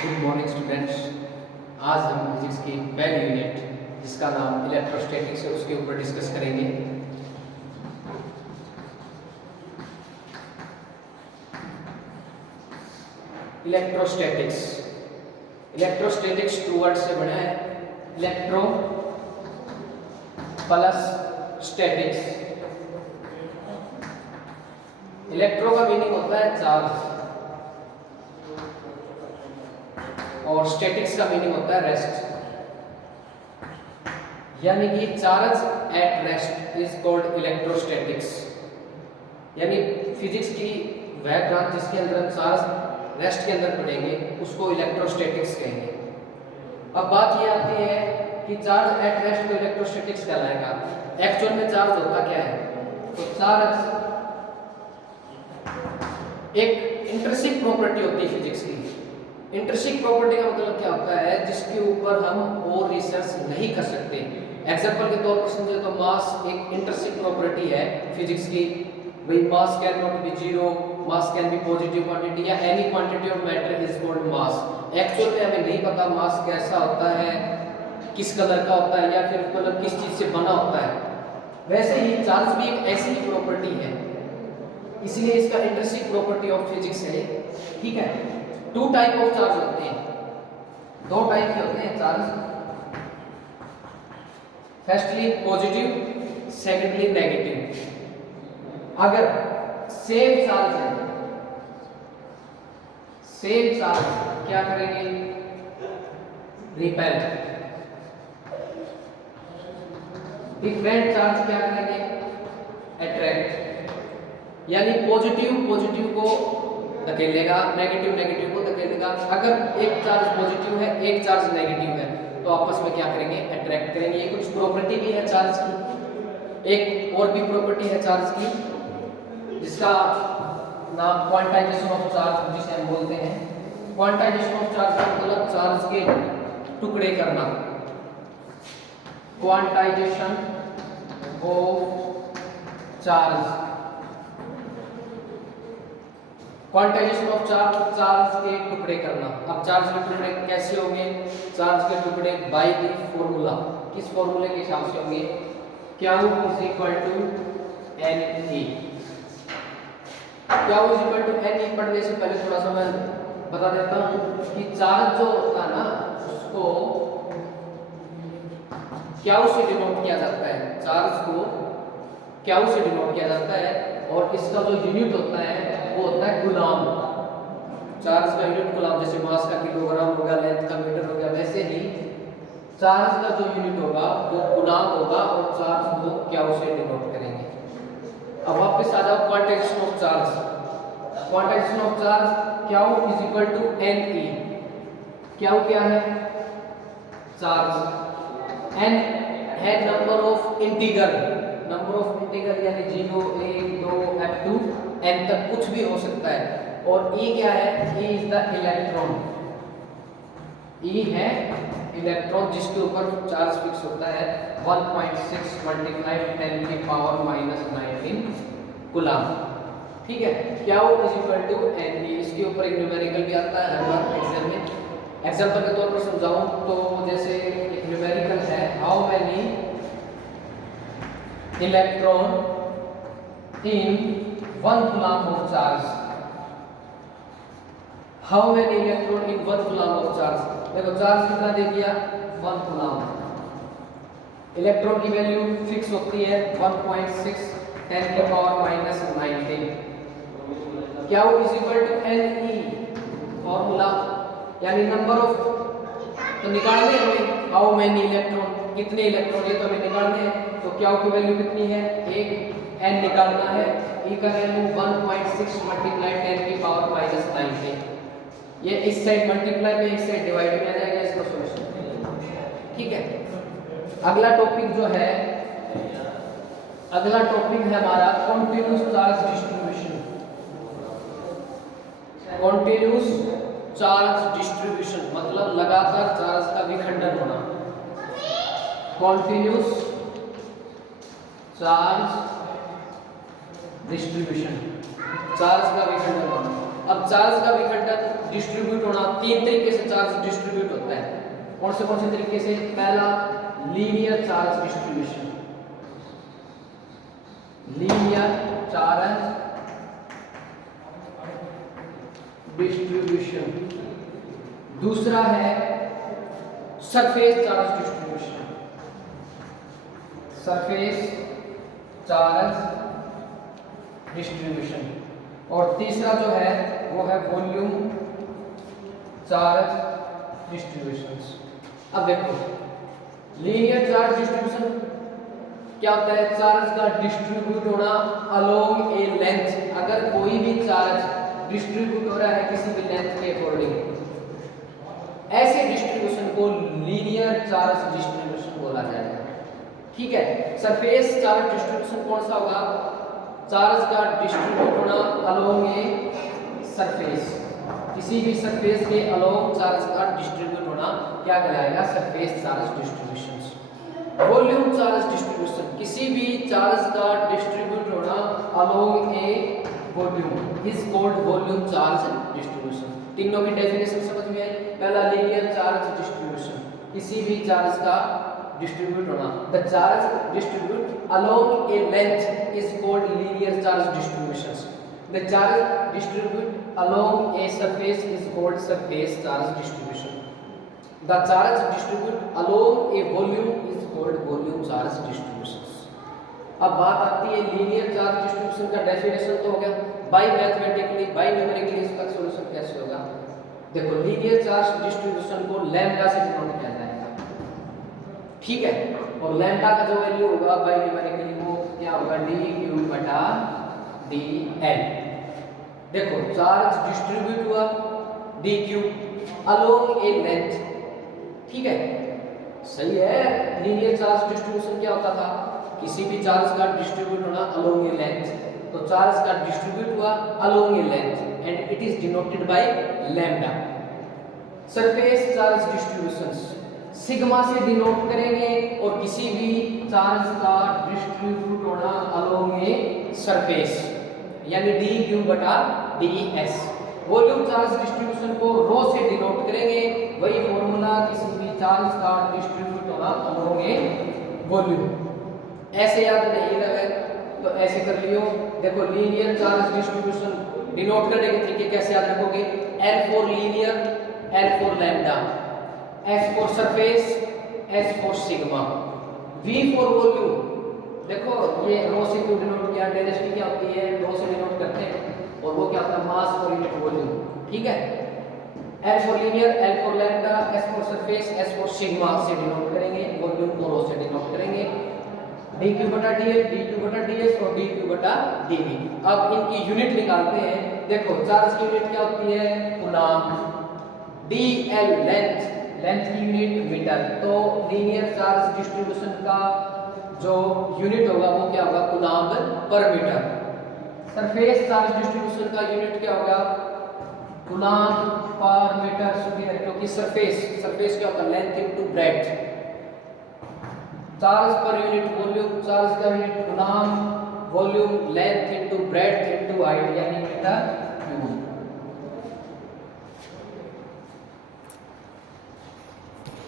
Good morning students. आज हम physics की पहली यूनिट जिसका नाम इलेक्ट्रोस्टैटिक्स है उसके ऊपर डिस्कस करेंगे। इलेक्ट्रोस्टैटिक्स इलेक्ट्रोस्टैटिक्स टू वर्ड से बना है, इलेक्ट्रो प्लस स्टैटिक्स। इलेक्ट्रो का मीनिंग होता है चार्ज और स्टैटिक्स का मीनिंग होता है रेस्ट, यानी कि charge at rest is called electrostatics. यानी फिजिक्स की वह ब्रांच जिसके अंदर चार्ज रेस्ट के अंदर पड़ेंगे उसको इलेक्ट्रोस्टैटिक्स कहेंगे। अब बात ये आती है कि चार्ज एट रेस्ट को इलेक्ट्रोस्टैटिक्स कहलाएगा। एक्चुअल में चार्ज होता क्या है? तो चार्ज एक इंट्रिंसिक प्रॉपर्टी होती है फिजिक्स की। इंट्रिंसिक प्रॉपर्टी का मतलब क्या होता है? जिसके ऊपर हम और रिसर्च नहीं कर सकते। एग्जांपल के तौर पर समझे तो मास एक इंट्रिंसिक प्रॉपर्टी है फिजिक्स की। भाई mass can not be zero, mass can be positive quantity या any quantity of matter is called mass. Actual में हमें नहीं पता मास कैसा होता है, किस कलर का होता है या फिर मतलब किस चीज से बना होता है। वैसे ही चार्ज भी एक ऐसी ही प्रॉपर्टी है, इसलिए इसका इंट्रिंसिक प्रॉपर्टी ऑफ फिजिक्स है। ठीक है, टू टाइप ऑफ चार्ज होते हैं, दो टाइप के होते हैं charge. Firstly positive, secondly negative. अगर सेम चार्ज है, सेम चार्ज क्या करेंगे? रिपेल। डिफरेंट चार्ज क्या करेंगे? अट्रैक्ट। यानी पॉजिटिव पॉजिटिव को धकेलेगा, नेगेटिव नेगेटिव को धकेलेगा। अगर एक चार्ज पॉजिटिव है, एक चार्ज नेगेटिव है, तो आपस में क्या करेंगे? अट्रैक्ट करेंगे। ये कुछ प्रॉपर्टी भी है चार्ज की। एक और भी प्रॉपर्टी है चार्ज की जिसका नाम क्वांटाइजेशन ऑफ चार्ज जिसे हम बोलते हैं। क्वांटाइजेशन ऑफ चार्ज का मतलब चार्ज के टुकड़े करना। Quantization of charge, quantization of charge, charge के टुकड़े करना। अब चार्ज के टुकड़े कैसे होंगे? चार्ज के टुकड़े बाय द फॉर्मूला, किस फॉर्मूले के हिसाब से होंगे? Q is equal to NE। Q is equal to NE पढ़ने से पहले थोड़ा सा मैं बता देता हूं कि चार्ज जो होता है ना उसको Q से डिनोट किया जाता है। चार्ज को Q से डिनोट किया जाता है और इसका जो यूनिट होता है वो होता है कूलम। चार्ज का यूनिट कूलम, जैसे मास का किलोग्राम हो गया, लेंथ का मीटर हो गया, वैसे ही चार्ज का जो यूनिट होगा वो कूलम होगा और चार्ज को Q से डिनोट करेंगे। अब वापस आ जाओ quantization of charge. Quantization of charge Q is equal to NE। Q क्या है? चार्ज। N है number of integer, number of integer यानी 0, 1, 2 up to n तक कुछ भी हो सकता है। और E क्या है? E is the electron. E है इलेक्ट्रॉन जिसके ऊपर चार्ज फिक्स होता है 1.6 मल्टीप्लाई 10 की पावर -19 कूलम। ठीक है, Q is equal to NE। इसके ऊपर एक न्यूमेरिकल भी आता है हर बार एग्जाम में। एग्जांपल के तौर पर समझाऊं तो जैसे एक न्यूमेरिकल है, how many electron in 1 coulomb of charge. How many electron in 1 coulomb of charge. देखो चार्ज कितना दे दिया? 1 कूलम। इलेक्ट्रॉन की वैल्यू फिक्स होती है 1.6 10 की power -19। Q is equal to NE formula, यानी नंबर ऑफ, तो निकालने हमें हाउ मेनी इलेक्ट्रॉन, कितने इलेक्ट्रॉन ये तो हमें निकालने हैं। तो Q की वैल्यू कितनी है? 1, N निकालना है। E का वैल्यू 1.6 मल्टीप्लाई 10 की पावर -19। ये इस साइड मल्टीप्लाई में इस साइड डिवाइड में आ जाएगा, इसका सॉल्यूशन। ठीक है, अगला टॉपिक जो है, अगला टॉपिक है हमारा continuous charge distribution. Continuous charge distribution मतलब लगातार चार्ज का विखंडन होना। कॉन्टिन्यूअस चार्ज डिस्ट्रीब्यूशन, चार्ज का विखंडन होना। अब चार्ज का विखंडन डिस्ट्रीब्यूट होना, तीन तरीके से चार्ज डिस्ट्रीब्यूट होता है। कौन से तरीके से? पहला linear charge distribution, linear charge distribution. दूसरा है surface charge distribution, surface charge distribution. और तीसरा जो है वो है वॉल्यूम चार्ज डिस्ट्रीब्यूशन। अब देखो लीनियर चार्ज डिस्ट्रीब्यूशन क्या होता है? चार्ज का डिस्ट्रीब्यूट होना अलोंग ए लेंथ। अगर कोई भी चार्ज डिस्ट्रीब्यूट हो रहा है किसी भी लेंथ के अकॉर्डिंग, ऐसे डिस्ट्रीब्यूशन को लीनियर चार्ज डिस्ट्रीब्यूशन बोला जाएगा। ठीक है। सरफेस चार्ज डिस्ट्रीब्यूशन कौन सा होगा? चार्ज का डिस्ट्रीब्यूट होना अलोंग ए सरफेस, किसी भी सरफेस के अलोंग चार्ज का डिस्ट्रीब्यूट होना क्या कहलाएगा? Surface charge distribution. Volume charge distribution, किसी भी चार्ज का डिस्ट्रीब्यूट होना along A volume is called volume charge distribution. तीनों की डेफिनेशन समझ में आई? पहला लीनियर चार्ज डिस्ट्रीब्यूशन, किसी भी चार्ज का डिस्ट्रीब्यूट होना, the charge distribute along A length is called linear charge distribution. The charge distribute along a surface is called surface charge distribution. The charge distribute along A volume is called volume charge distribution. अब बात आती है linear charge distribution का definition तो हो गया, bye mathematically bye numerically इसका solution कैसे होगा? देखो लीनियर चार्ज डिस्ट्रीब्यूशन को लैम्डा से डिनोट किया जाएगा। ठीक है। और लैम्डा का जो वैल्यू होगा बाय न्यूमेरिकली वो क्या होगा? dq बटा dl। देखो चार्ज डिस्ट्रीब्यूट हुआ dq अलोंग ए लेंथ। ठीक है, सही है। लीनियर चार्ज डिस्ट्रीब्यूशन क्या होता था? किसी भी चार्ज का डिस्ट्रीब्यूट होना अलोंग ए लेंथ, तो चार्ज का डिस्ट्रीब्यूट हुआ along A length and it is denoted by lambda. Surface charge distributions sigma से डिनोट करेंगे और किसी भी चार्ज का डिस्ट्रीब्यूट होना अलोंग ए सरफेस यानी dq बटा ds। वॉल्यूम चार्ज डिस्ट्रीब्यूशन को रो से डिनोट करेंगे, वही फॉर्मूला किसी भी चार्ज का डिस्ट्रीब्यूट होना अलोंग ए वॉल्यूम। ऐसे याद नहीं लगे तो ऐसे कर लियो। देखो लीनियर चार्ज डिस्ट्रीब्यूशन डिनोट करने के तरीके कैसे याद रखोगे? L for linear, L for lambda, S for surface, S for sigma, V for volume. देखो ये रो से क्यों डिनोट किया? डेंसिटी क्या होती है? रो से डिनोट करते हैं और वो क्या होता है? मास पर यूनिट वॉल्यूम। ठीक है। L for linear, L for lambda, S for surface, S for sigma से डिनोट करेंगे, वॉल्यूम को रो से डिनोट करेंगे। dq बटा dl, dq बटा ds और dq बटा dv। अब इनकी यूनिट निकालते हैं। देखो चार्ज की यूनिट क्या होती है? कूलम। dl लेंथ, लेंथ की यूनिट मीटर। तो लीनियर चार्ज डिस्ट्रीब्यूशन का जो यूनिट होगा वो क्या होगा? कूलम पर मीटर। सरफेस चार्ज डिस्ट्रीब्यूशन का यूनिट क्या होगा? कूलम पर मीटर स्क्वायर, क्योंकि सरफेस क्या होता है? Length into breadth. चार्ज पर यूनिट वॉल्यूम, चार्ज का unit coulomb, volume length into breadth into height यानी मीटर